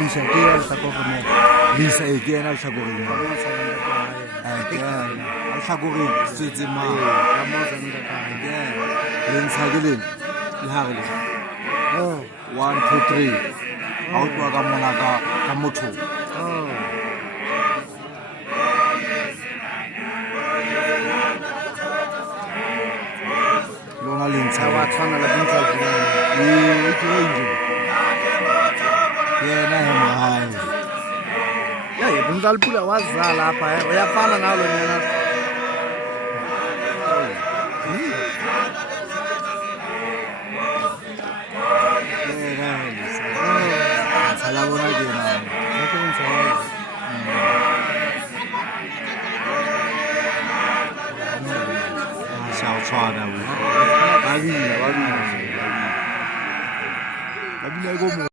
Lisa kaya sa ko kamo. Lisa kaya na sa ko rin. Again, al sa ko rin si ma. Kamo sa nda ka. Again. Rin sa gilin. Ihagli. Oh, 1 2 3. Out wa ka muna ka kamuthu. Oh. Longa linsa wa tsana la binsa ku. Ito inji. Yena hai. Ya bungal pula wazala hapa uyafana nalo nyana. Salamu alaykum. Alaikum salam. Sao chua đâu. Babi. Babi. Babi